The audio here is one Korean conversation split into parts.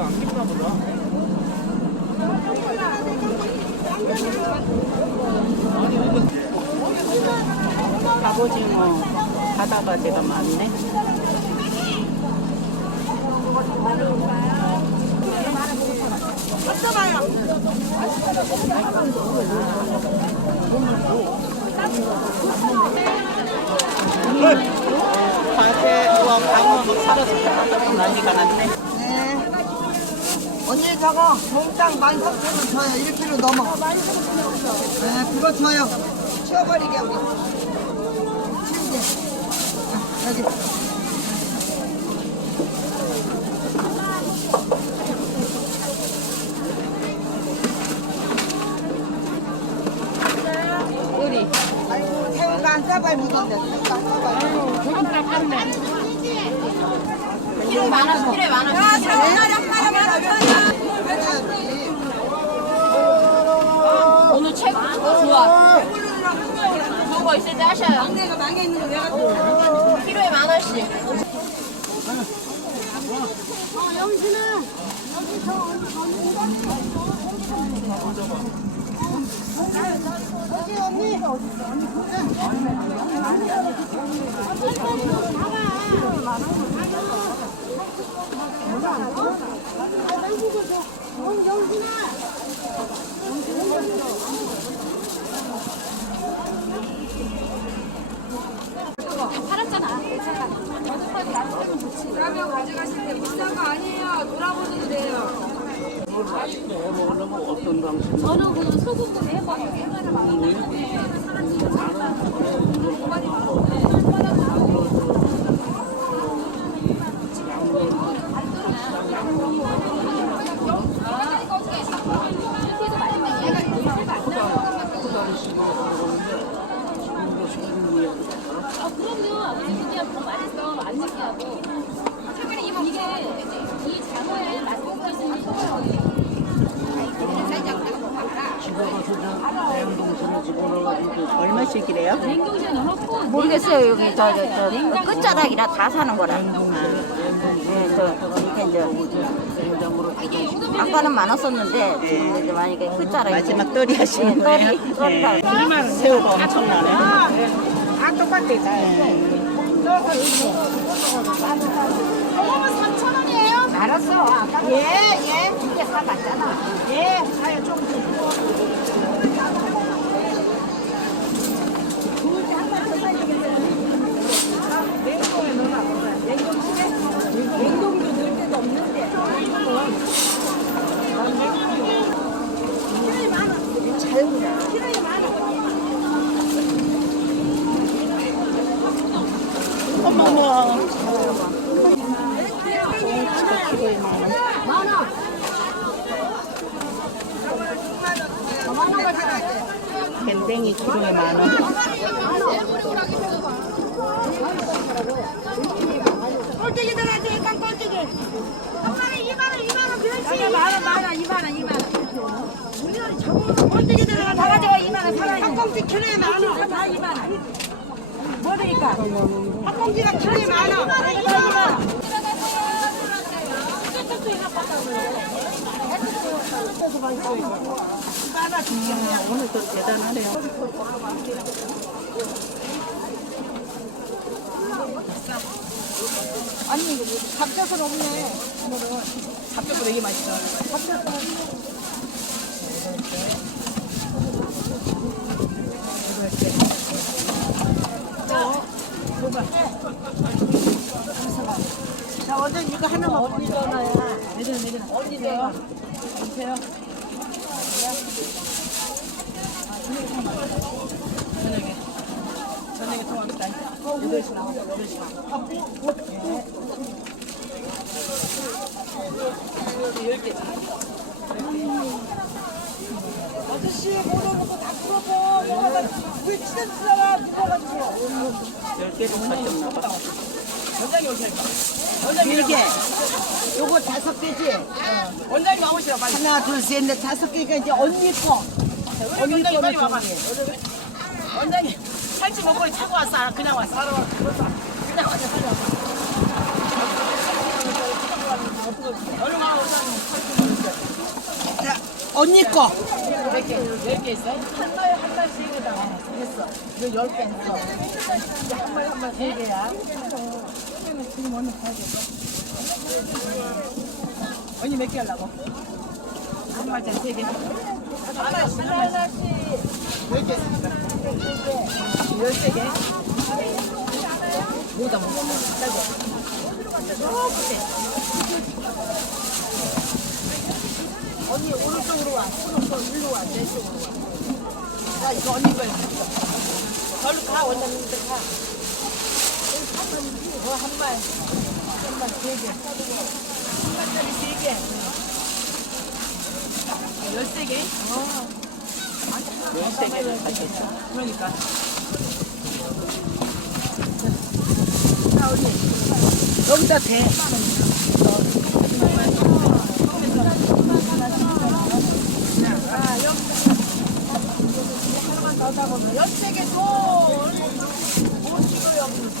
이거 안 깊나 보다. 갑오징어 바다가재가 많네. 가재, 우와, 방어 막 사라졌다. 난리가 났네. 네. 언니 저거 몽땅 13,000원 줘요. 1kg 넘어. 네, 그거 줘요. 치워버리게 우리. 치우게. 자, 여기. 우리. 아이고, 새우가 한 싸발 묻었네. 새우가 한 싸발. 필요 많아서. 필요 많아서. 야, 말아. 해야지. 오늘 최고 좋아. 저거 있을 때 하셔요. 내가 망해 있는 거왜 갖고 필요에 만 원씩. 그러면 가져가실 때거 아니에요. 돌아보셔도 돼요. 저는 그냥 소금으로 해봐요. 아 그럼요. 아버지 그냥 더 맛있어. 안 느끼하고. 이게 이 장어에 맛있는 것은 소금이 얼마씩이래요? 모르겠어요. 여기 저, 저, 저 끝자락이라 다 사는 거라. 네, 저 이렇게 이제 아까는 많았었는데 지금 이제 만약에 끝자락 마지막 떨이 하시는 네, 거예요? 떨이 떨이라. 네. 새우가 엄청나네. 다 똑같아. 알았어. 아까 예, 예. 두개 사갔잖아. 예, 사요 좀 더. 냉동에 넣어놔. 냉동실에? 냉동도 넣을 데도 없는데. 키로이 많아. 잘 보자. 키로이 많아. 어머머. 밴댕이 키로에 만 원. 꼴뚜기 들어가지, 일단 꼴뚜기. 한 마리 2만원, 2만원, 그렇지. 만원, 만원, 2만원, 2만원. 꼴뚜기 들어가, 다 가져가, 2만원, 사랑해. 한 봉지 키로에 만원. 다 2만원. 뭐 드릴까? 한 봉지가 만원. 2만원. 오늘 또 대단하네요. 아니, 잡젓은 없네. 잡초도 되게 맛있어. 자, 어제 이거 하나만 보내줘놔야. 어디세요? 주세요. 저녁에. 저녁에 통화합니다. 8시 나와. 8시 나와. 아저씨, 물어보고 다 풀어보. 이거다. 왜 치는 치다가 묶어가지고. 10개도 가셨나? 원장님 오실까? 길게. 요거 다섯 개지? 원장님 와보시라 빨리. 하나, 둘, 셋, 넷, 다섯 개가 이제 언니 거. 우리 원장님 빨리 와봐. 원장님 살치 먹거리 차고 왔어? 아, 그냥 왔어? 그냥 왔어. 빨리 와봐. 얼른 와 원장님. 언니 거. 몇 개? 열개 있어? 한 마리 한 마리 세 개다. 됐어. 이거 열개 있어. 한 마리 한 마리 세 개야. 지금 언니 가야 돼. 언니 몇 개 하려고? 한 마리짜리 세 개. 하나씩 하나씩. 열개 있으니까. 열세 개. 뭐다 먹어? 언니 오른쪽으로 와. 오른쪽 일로 와. 내 쪽으로 와. 야 이거 언니 거야. 절로 가 원장님들 가. 뭐한 말. 한말 세 개. 한 말짜리 세 개. 열세 개. 어. 열세 개를 사겠죠. 그러니까. 자 언니 여기다 대. 그러다 보면 열세개 돈, 뭐 찍어야 없는 거.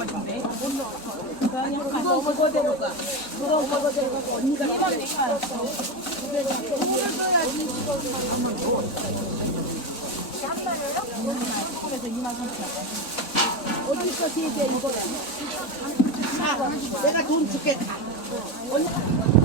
야. 그거 먹어야 되는 거 언니가 이만 이만. 어디서 세개 이거야? 자, 내가 돈 줄게. 다. 언니.